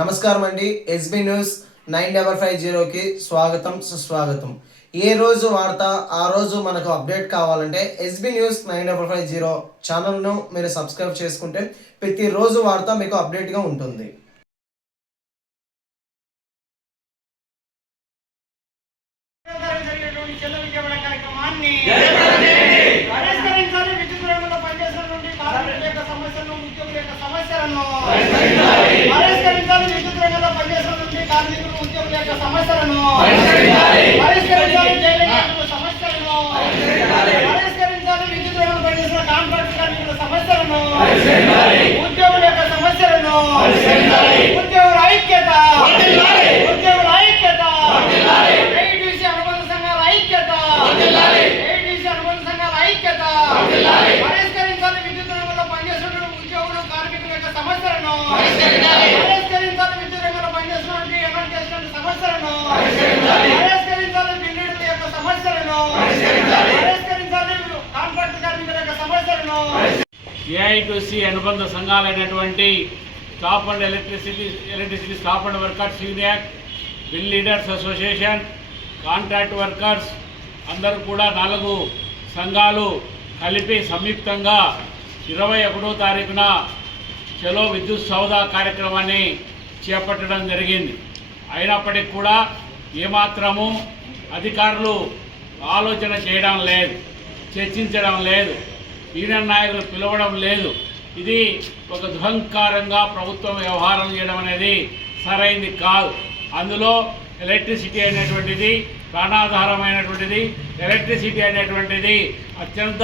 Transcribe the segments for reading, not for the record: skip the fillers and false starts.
నమస్కారం అండి. SB news 9550కి స్వాగతం సుస్వాగతం. ఏ రోజు వార్త ఆ రోజు మనకు అప్డేట్ కావాలంటే ఎస్బీ న్యూస్ 9550 ఛానల్ను మీరు సబ్స్క్రైబ్ చేసుకుంటే ప్రతిరోజు వార్త మీకు అప్డేట్గా ఉంటుంది. ఏఐటీసీ అనుబంధ సంఘాలైనటువంటి staff and electricity staff and workers union, bill leaders association, contract workers అందరూ కూడా 4 సంఘాలు కలిపి సంయుక్తంగా 21వ తారీఖున చలో విద్యుత్ సౌదా కార్యక్రమాన్ని చేపట్టడం జరిగింది. అయినప్పటికీ కూడా ఏమాత్రము అధికారులు ఆలోచన చేయడం లేదు, చర్చించడం లేదు, యూనియన్ నాయకులు పిలవడం లేదు. ఇది ఒక దుహంకారంగా ప్రభుత్వం వ్యవహారం చేయడం అనేది సరైంది కాదు. అందులో ఎలక్ట్రిసిటీ అనేటువంటిది ప్రాణాధారమైనటువంటిది. ఎలక్ట్రిసిటీ అనేటువంటిది అత్యంత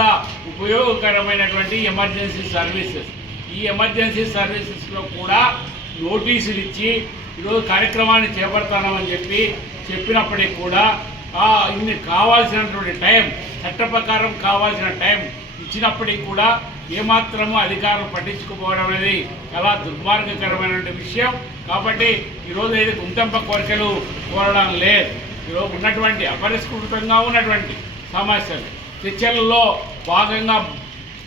ఉపయోగకరమైనటువంటి ఎమర్జెన్సీ సర్వీసెస్. ఈ ఎమర్జెన్సీ సర్వీసెస్లో కూడా నోటీసులు ఇచ్చి ఈరోజు కార్యక్రమాన్ని చేపడతామని చెప్పినప్పటికీ కూడా ఇన్ని కావాల్సినటువంటి టైం, చట్ట ప్రకారం కావాల్సిన టైం ఇచ్చినప్పటికీ కూడా ఏమాత్రము అధికారులు పట్టించుకోవడం అనేది చాలా దుర్మార్గకరమైనటువంటి విషయం. కాబట్టి ఈరోజు అయితే గుంతెంప కోరికలు కోరడం లేదు. ఈరోజు ఉన్నటువంటి అపరిష్కృతంగా ఉన్నటువంటి సమస్యలు చర్చలలో భాగంగా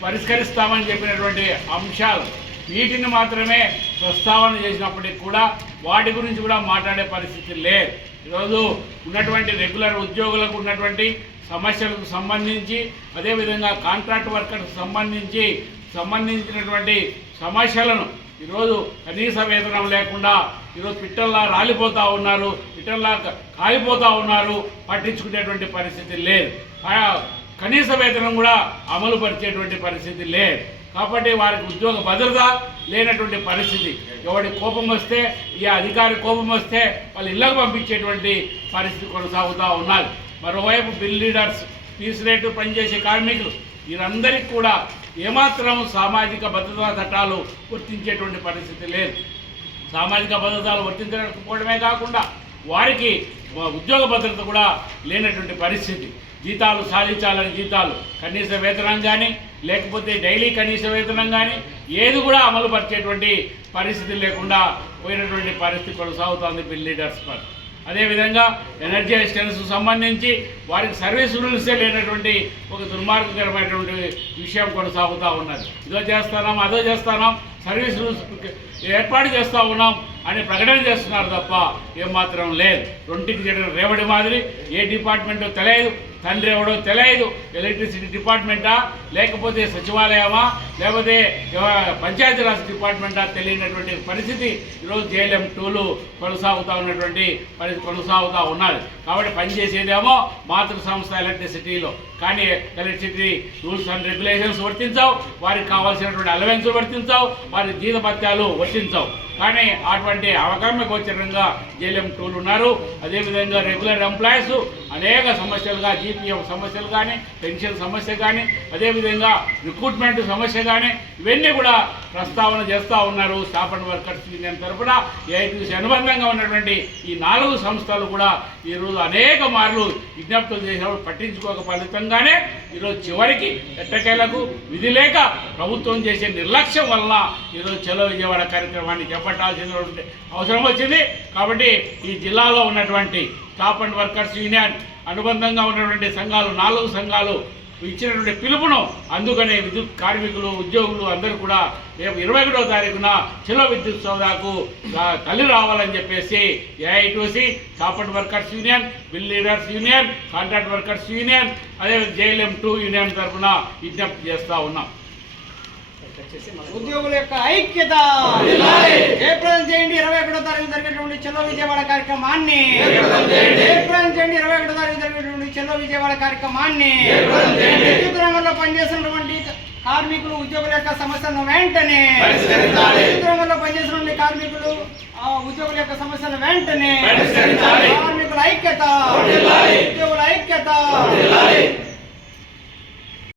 పరిష్కరిస్తామని చెప్పినటువంటి అంశాలు వీటిని మాత్రమే ప్రస్తావన చేసినప్పటికీ కూడా వాటి గురించి కూడా మాట్లాడే పరిస్థితి లేదు. ఈరోజు ఉన్నటువంటి రెగ్యులర్ ఉద్యోగులకు ఉన్నటువంటి సమస్యలకు సంబంధించి, అదేవిధంగా కాంట్రాక్ట్ వర్కర్స్ సంబంధించినటువంటి సమస్యలను ఈరోజు కనీస వేతనం లేకుండా ఈరోజు పిట్టల్లా రాలిపోతూ ఉన్నారు, పిట్టల్లా కాలిపోతూ ఉన్నారు, పట్టించుకునేటువంటి పరిస్థితి లేదు. కనీస వేతనం కూడా అమలు పరిచేటువంటి పరిస్థితి లేదు. కాబట్టి వారికి ఉద్యోగ భద్రత లేనటువంటి పరిస్థితి. ఎవరి కోపం వస్తే, ఈ అధికారి కోపం వస్తే వాళ్ళు ఇళ్లకు పంపించేటువంటి పరిస్థితి కొనసాగుతూ ఉన్నది. మరోవైపు బిల్ లీడర్స్, పీస్ రేటు పనిచేసే కార్మికులు వీరందరికీ కూడా ఏమాత్రం సామాజిక భద్రతా చట్టాలు వర్తించేటువంటి పరిస్థితి లేదు. సామాజిక భద్రతలు వర్తించకపోవడమే కాకుండా వారికి ఉద్యోగ భద్రత కూడా లేనటువంటి పరిస్థితి. జీతాలు సాధించాలని జీతాలు, కనీస వేతనం కానీ లేకపోతే డైలీ కనీస వేతనం కానీ ఏది కూడా అమలు పరిచేటువంటి పరిస్థితి లేకుండా పోయినటువంటి పరిస్థితి కొనసాగుతోంది బిల్ లీడర్స్ పర్. అదేవిధంగా ఎనర్జీ అసిస్టెన్స్ సంబంధించి వారికి సర్వీస్ రూల్సే లేనటువంటి ఒక దుర్మార్గకరమైనటువంటి విషయం కొనసాగుతూ ఉన్నది. ఇదో చేస్తున్నాం, అదో చేస్తున్నాం, సర్వీస్ రూల్స్ ఏర్పాటు చేస్తూ ఉన్నాం అని ప్రకటన చేస్తున్నారు తప్ప ఏమాత్రం లేదు. రొంటికి చెడిన రేవడి మాదిరి ఏ డిపార్ట్మెంటో తెలియదు, తండ్రి ఎవడో తెలియదు. ఎలక్ట్రిసిటీ డిపార్ట్మెంటా లేకపోతే సచివాలయమా లేకపోతే పంచాయతీరాజ్ డిపార్ట్మెంటా తెలియనటువంటి పరిస్థితి ఈరోజు JLM 2లు కొనసాగుతూ ఉన్నటువంటి పరిస్థితి కొనసాగుతూ ఉన్నది. కాబట్టి పనిచేసేదేమో మాతృ సంస్థ ఎలక్ట్రిసిటీలో, కానీ ఎలక్ట్రిసిటీ రూల్స్ అండ్ రెగ్యులేషన్స్ వర్తించవు, వారికి కావాల్సినటువంటి అలవెన్సులు వర్తించవు, వారి జీతభత్యాలు వర్తించవు. కానీ అటువంటి అవగాహన గోచరంగా JLM 2లు ఉన్నారు. అదేవిధంగా రెగ్యులర్ ఎంప్లాయీస్ అనేక సమస్యలుగా, GPF సమస్యలు కానీ, పెన్షన్ సమస్య కానీ, అదేవిధంగా రిక్రూట్మెంట్ సమస్య కానీ ఇవన్నీ కూడా ప్రస్తావన చేస్తూ ఉన్నారు. స్టాఫ్ అండ్ వర్కర్స్ యూనియన్ తరఫున ఏఐటీసీ అనుబంధంగా ఉన్నటువంటి ఈ 4 సంస్థలు కూడా ఈరోజు అనేక మార్లు విజ్ఞప్తులు చేసినప్పుడు పట్టించుకోక ఫలితంగానే ఈరోజు చివరికి ఎట్టకేలకు విధి లేక ప్రభుత్వం చేసే నిర్లక్ష్యం వలన ఈరోజు చలో విజయవాడ కార్యక్రమాన్ని చేపట్టాల్సినటువంటి అవసరం వచ్చింది. కాబట్టి ఈ జిల్లాలో ఉన్నటువంటి స్టాఫ్ అండ్ వర్కర్స్ యూనియన్ అనుబంధంగా ఉన్నటువంటి సంఘాలు 4 సంఘాలు ఇచ్చినటువంటి పిలుపును అందుకనే విద్యుత్ కార్మికులు ఉద్యోగులు అందరూ కూడా రేపు 21వ తారీఖున చలో విద్యుత్ సౌదాకు తల్లి రావాలని చెప్పేసి AITC corporate workers union, bill leaders union, contract workers union, అదే JLM2 యూనియన్ తరఫున విజ్ఞప్తి చేస్తూ ఉన్నాం. ఉద్యోగుల యొక్క ఐక్యత జయప్రదం చేయండి. 21వ తారీఖు జరిగేటువంటి చలో విజయవాడ కార్యక్రమాన్ని జయప్రదం చేయండి. 21వ తారీఖు జరిగేటువంటి చలో విజయవాడ కార్యక్రమాన్ని విద్యుత్ రంగంలో పనిచేసినటువంటి కార్మికులు ఉద్యోగుల యొక్క సమస్యలను వెంటనే విద్యుత్ రంగంలో పనిచేసినటువంటి కార్మికులు ఉద్యోగుల యొక్క సమస్యలను వెంటనే కార్మికుల ఐక్యత ఉద్యోగుల ఐక్యత